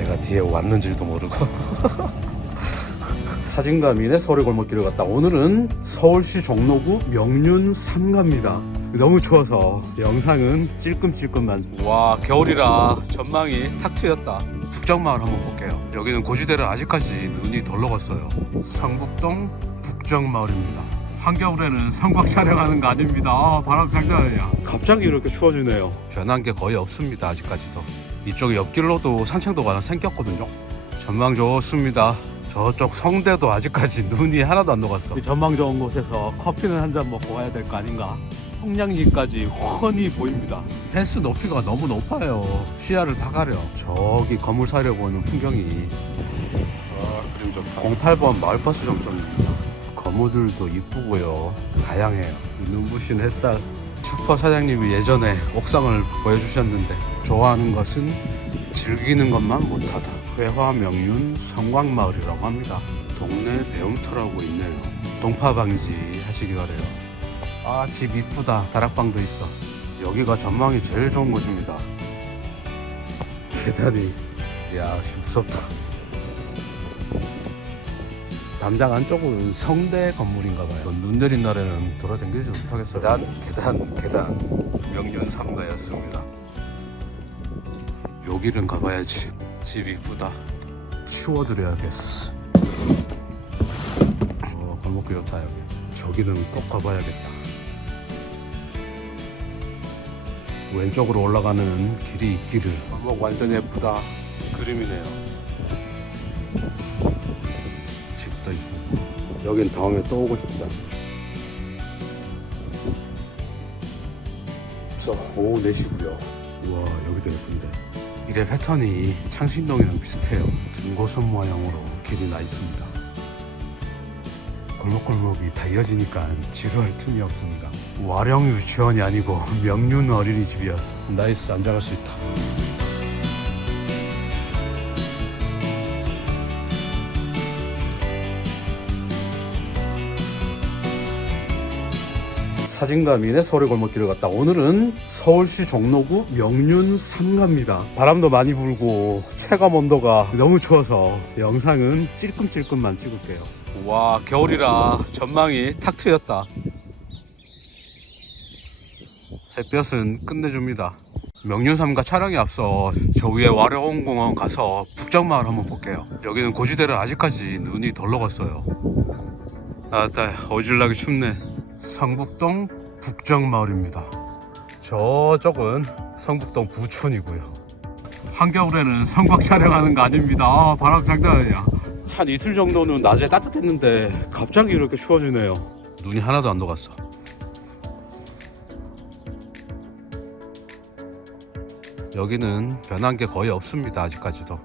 내가 뒤에 왔는지도 모르고. 사진가민의 서울 골목길을 갔다. 오늘은 서울시 종로구 명륜 3가입니다. 너무 추워서 영상은 찔끔찔끔만. 와 겨울이라 전망이 탁 트였다. 북정마을 한번 볼게요. 여기는 고지대를 아직까지 눈이 덜 녹았어요. 성북동 북정마을입니다. 한겨울에는 성곽 촬영하는 거 아닙니다. 아, 바람 장난 아니야. 갑자기 이렇게 추워지네요. 변한 게 거의 없습니다 아직까지도 이쪽 옆길로도 산책도가 하나 생겼거든요. 전망 좋습니다. 저쪽 성대도 아직까지 눈이 하나도 안 녹았어. 이 전망 좋은 곳에서 커피는 한 잔 먹고 가야 될 거 아닌가. 청량리까지 훤히 보입니다. 펜스 높이가 너무 높아요. 시야를 다 가려. 저기 건물 사려 보는 풍경이. 아 그림 좋다. 08번 마을버스 정점입니다. 건물들도 이쁘고요. 다양해요. 이 눈부신 햇살 슈퍼 사장님이 예전에 옥상을 보여주셨는데 좋아하는 것은 즐기는 것만 못하다. 회화 명륜 성광마을이라고 합니다. 동네 배움터라고 있네요. 동파 방지 하시기 바래요. 아 집 이쁘다. 다락방도 있어. 여기가 전망이 제일 좋은 곳입니다. 계단이 야 무섭다 담장 안쪽은 성대 건물인가 봐요. 눈 내린 날에는 돌아다니지 못하겠어요. 계단 계단 계단. 명륜 3가였습니다. 여기는 가봐야지. 집 이쁘다. 치워드려야겠어. 어 골목길 좋다 여기. 저기는 꼭 가봐야겠다. 왼쪽으로 올라가는 길이 있기를 골목 완전 예쁘다. 그림이네요 여긴 다음에 또 오고 싶다. 그래서 오후 4시고요. 우와 여기도 예쁜데. 길의 패턴이 창신동이랑 비슷해요. 등고선 모양으로 길이 나 있습니다. 골목골목이 다 이어지니까 지루할 틈이 없습니다. 와령 유치원이 아니고 명륜 어린이집이었어. 나이스 앉아갈 수 있다 사진가민의 서울 골목길을 갔다. 오늘은 서울시 종로구 명륜 3가입니다. 바람도 많이 불고 체감 온도가 너무 추워서 영상은 찔끔찔끔만 찍을게요. 와 겨울이라 전망이 탁 트였다. 햇볕은 끝내줍니다. 명륜 3가 촬영에 앞서 저 위에 와룡공원 가서 북정마을 한번 볼게요. 여기는 고지대를 아직까지 눈이 덜 녹았어요. 아따 어질나게 춥네 성북동 북정마을입니다. 저쪽은 성북동 부촌이고요. 한겨울에는 성곽 촬영하는 거 아닙니다. 아, 바람 장난 아니야. 한 이틀 정도는 낮에 따뜻했는데 갑자기 이렇게 추워지네요. 눈이 하나도 안 녹았어. 여기는 변한 게 거의 없습니다. 아직까지도.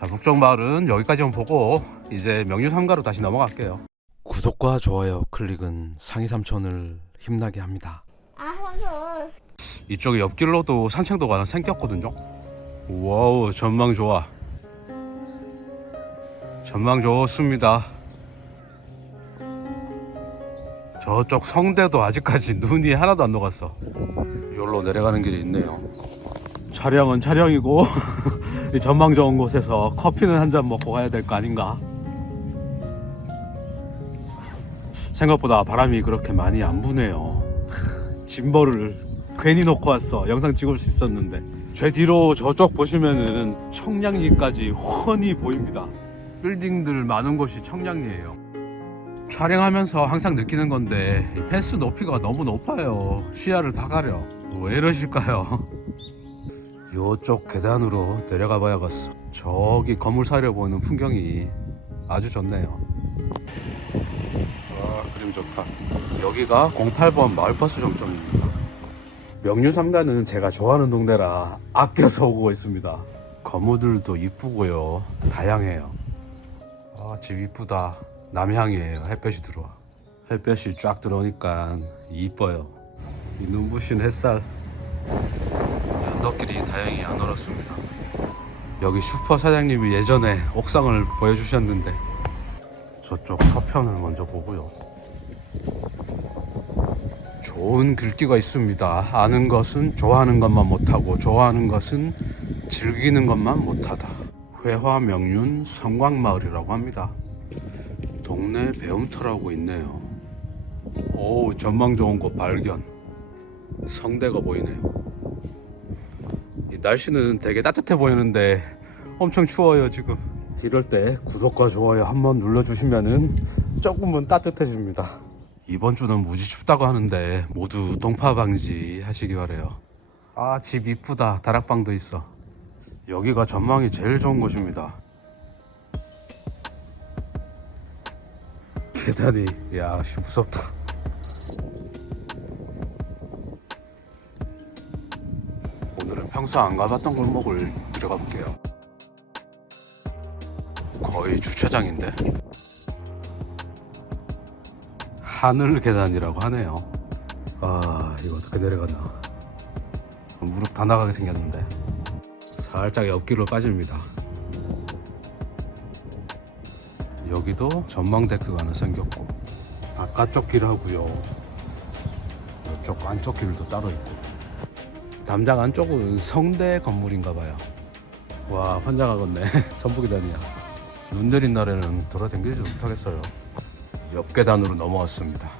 자, 북정마을은 여기까지만 보고 이제 명류 삼가로 다시 넘어갈게요. 구독과 좋아요 클릭은 상위 삼촌을 힘나게 합니다. 아, 손을. 이쪽에 옆길로도 산책도가 하나 생겼거든요. 와우 전망 좋아. 전망 좋습니다. 저쪽 성대도 아직까지 눈이 하나도 안 녹았어. 여기로 내려가는 길이 있네요. 촬영은 촬영이고 이 전망 좋은 곳에서 커피는 한 잔 먹고 가야 될 거 아닌가. 생각보다 바람이 그렇게 많이 안 부네요. 짐벌을 괜히 놓고 왔어. 영상 찍을 수 있었는데. 제 뒤로 저쪽 보시면은 청량리까지 훤히 보입니다. 빌딩들 많은 곳이 청량리예요. 촬영하면서 항상 느끼는 건데 이 펜스 높이가 너무 높아요. 시야를 다 가려. 왜 이러실까요? 요쪽 계단으로 내려가 봐야겠어. 저기 건물 사려 보는 풍경이 아주 좋네요. 좋다. 여기가 08번 마을버스 정점입니다. 명륜 3가는 제가 좋아하는 동네라 아껴서 오고 있습니다. 건물들도 이쁘고요. 다양해요. 아 집 이쁘다. 남향이에요. 햇볕이 들어와. 햇볕이 쫙 들어오니까 이뻐요. 이 눈부신 햇살. 언덕길이 다행히 안 얼었습니다. 여기 슈퍼 사장님이 예전에 옥상을 보여주셨는데 저쪽 서편을 먼저 보고요. 좋은 글귀가 있습니다. 아는 것은 좋아하는 것만 못하고 좋아하는 것은 즐기는 것만 못하다. 회화 명륜 성광마을이라고 합니다. 동네 배움터라고 있네요. 오 전망 좋은 곳 발견. 성대가 보이네요. 이 날씨는 되게 따뜻해 보이는데 엄청 추워요 지금. 이럴 때 구독과 좋아요 한번 눌러주시면은 조금은 따뜻해집니다. 이번 주는 무지 춥다고 하는데 모두 동파 방지 하시기 바래요. 아 집 이쁘다 다락방도 있어. 여기가 전망이 제일 좋은 곳입니다. 계단이 야 씨, 무섭다. 오늘은 평소 안 가봤던 골목을 들어가 볼게요. 거의 주차장인데 하늘 계단이라고 하네요. 아 이거 어떻게 내려가나? 무릎 다 나가게 생겼는데 살짝 옆길로 빠집니다. 여기도 전망 데크가 하나 생겼고 바깥쪽 길하고요. 이쪽 안쪽 길도 따로 있고 담장 안쪽은 성대 건물인가 봐요. 와 환장하겠네. 전북계단이야. 눈 내린 날에는 돌아다니지도 못하겠어요. 옆 계단으로 넘어왔습니다.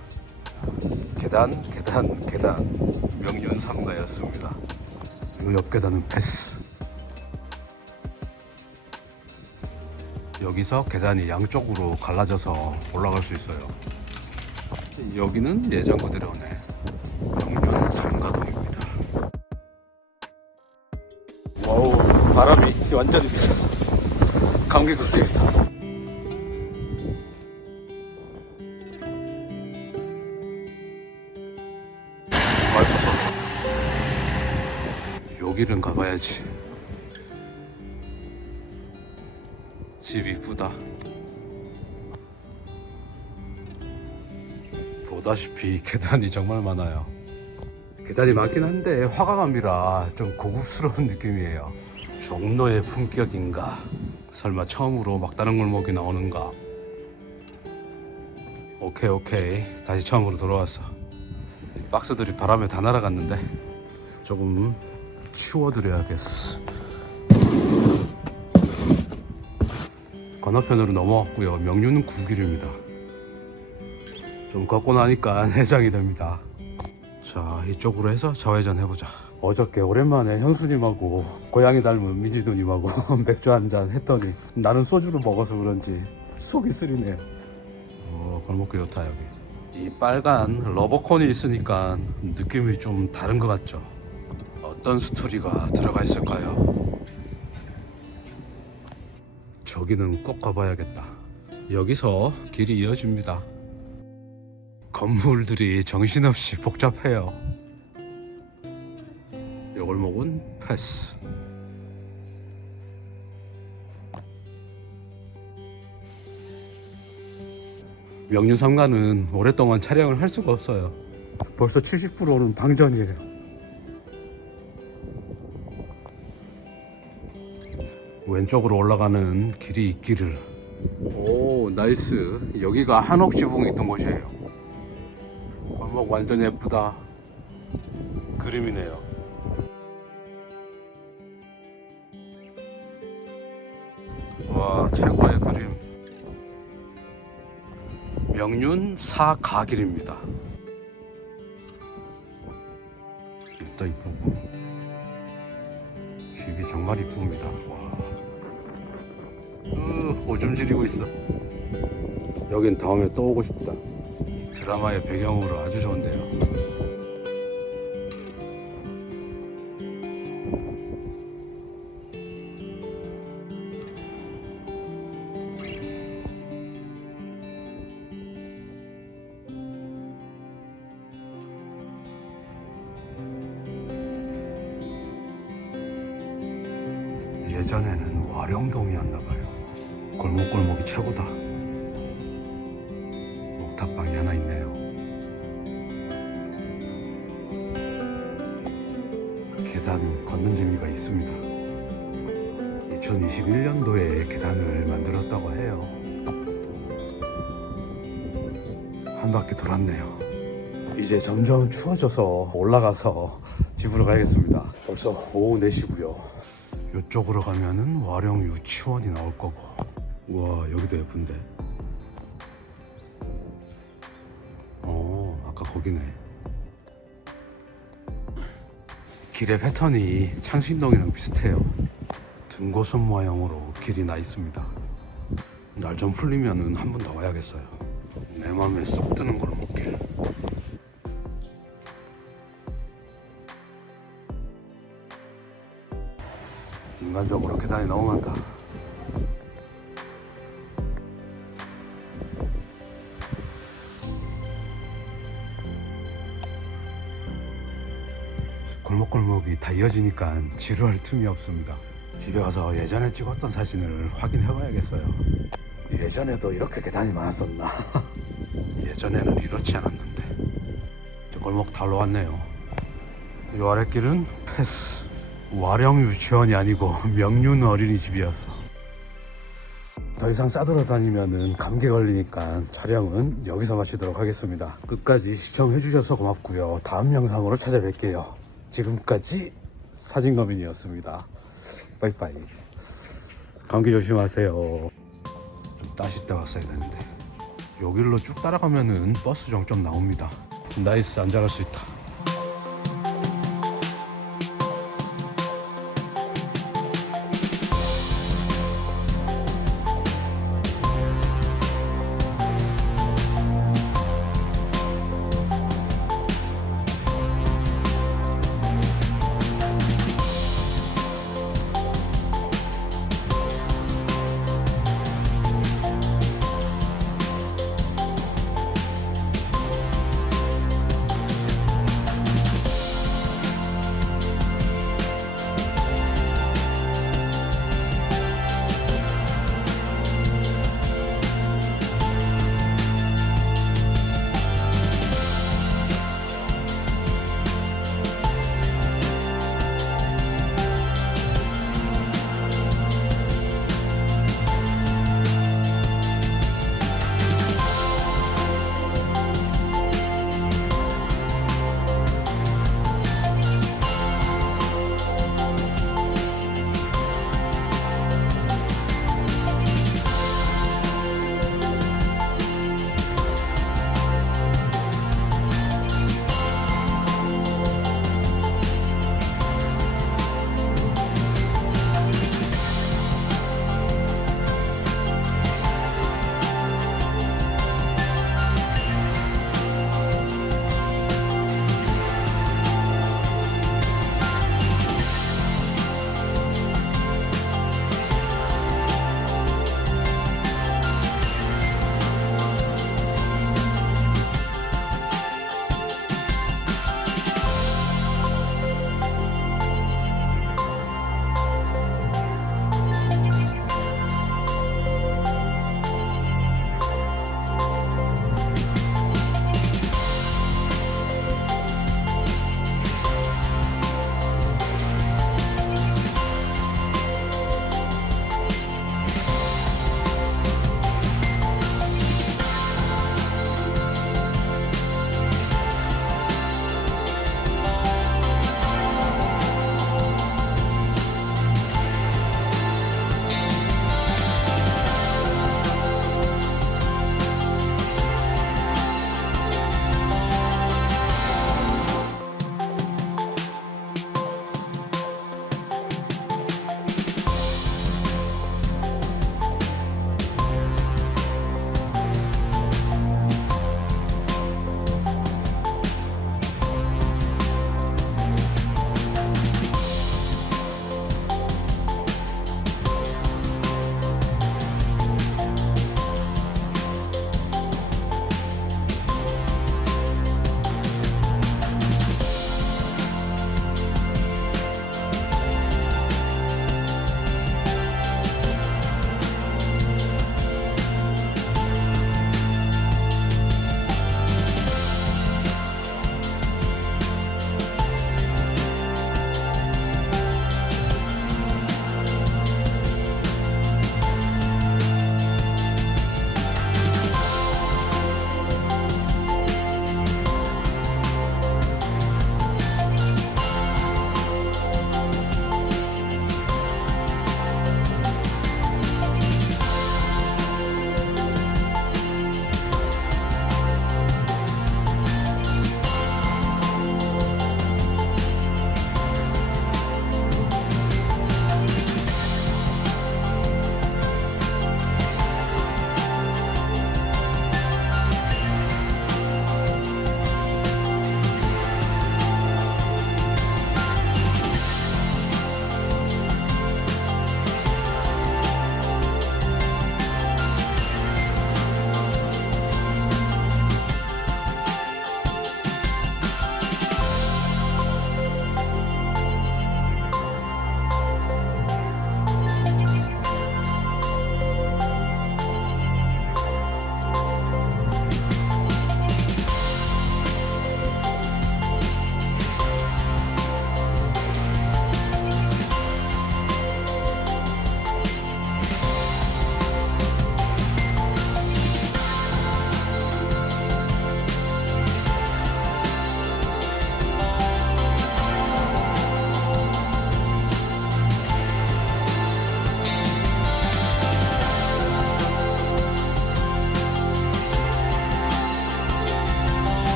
계단, 계단, 계단. 명륜 3가였습니다. 그리고 옆 계단은 패스. 여기서 계단이 양쪽으로 갈라져서 올라갈 수 있어요. 여기는 예전 그대로네. 명륜 3가동입니다. 와우, 바람이 완전히 미쳤어. 감기 걸리겠다. 여기는 가봐야지. 집 이쁘다. 보다시피 계단이 정말 많아요. 계단이 많긴 한데 화가감이라 좀 고급스러운 느낌이에요. 종로의 품격인가? 설마 처음으로 막다른 골목이 나오는가? 오케이 오케이 다시 처음으로 돌아왔어. 이 박스들이 바람에 다 날아갔는데 조금 치워드려야겠어. 건너편으로 넘어왔고요. 명륜은 9길입니다. 좀 걷고 나니까 해장이 됩니다. 자 이쪽으로 해서 좌회전 해보자. 어저께 오랜만에 현수님하고 고양이 닮은 민지도님하고 맥주 한 잔 했더니 나는 소주를 먹어서 그런지 속이 쓰리네요. 어 골목길 좋다 여기. 이 빨간 러버콘이 있으니까 느낌이 좀 다른 것 같죠. 어떤 스토리가 들어가 있을까요? 저기는 꼭 가봐야겠다. 여기서 길이 이어집니다. 건물들이 정신없이 복잡해요. 이 골목은 패스. 명륜 상가는 오랫동안 촬영을 할 수가 없어요. 벌써 70%는 방전이에요. 왼쪽으로 올라가는 길이 있기를. 오, 나이스. 여기가 한옥 지붕 있던 곳이에요. 골목 완전 예쁘다. 그림이네요. 와, 최고의 그림. 명륜 사가길입니다. 진짜 이쁘고. 집이 정말 이쁩니다. 와. 으, 오줌 지리고 있어. 여긴 다음에 또 오고 싶다. 드라마의 배경으로 아주 좋은데요. 예전에는 와룡동이었나 봐요. 골목골목이 최고다. 옥탑방이 하나 있네요. 계단 걷는 재미가 있습니다. 2021년도에 계단을 만들었다고 해요. 한 바퀴 돌았네요. 이제 점점 추워져서 올라가서 집으로 가야겠습니다. 벌써 오후 4시고요. 이쪽으로 가면은 와령 유치원이 나올 거고 우와 여기도 예쁜데. 어 아까 거기네. 길의 패턴이 창신동이랑 비슷해요. 등고선 모양으로 길이 나 있습니다. 날 좀 풀리면은 한 번 더 와야겠어요. 내 맘에 쏙 드는 골목길 인간적으로 계단이 너무 많다 이 이어지니까 지루할 틈이 없습니다. 집에 가서 예전에 찍었던 사진을 확인해 봐야겠어요. 예전에도 이렇게 계단이 많았었나? 예전에는 이렇지 않았는데. 이제 골목 다 올라왔네요. 이 아랫길은 패스. 와령 유치원이 아니고 명륜 어린이집이었어. 더 이상 싸돌아 다니면은 감기 걸리니까 촬영은 여기서 마치도록 하겠습니다. 끝까지 시청해주셔서 고맙고요. 다음 영상으로 찾아뵐게요. 지금까지 사진거민이었습니다. 빠이빠이. 감기 조심하세요. 좀 따실 때 왔어야 되는데. 여기로 쭉 따라가면은 버스 정점 나옵니다. 나이스 안 잘할 수 있다.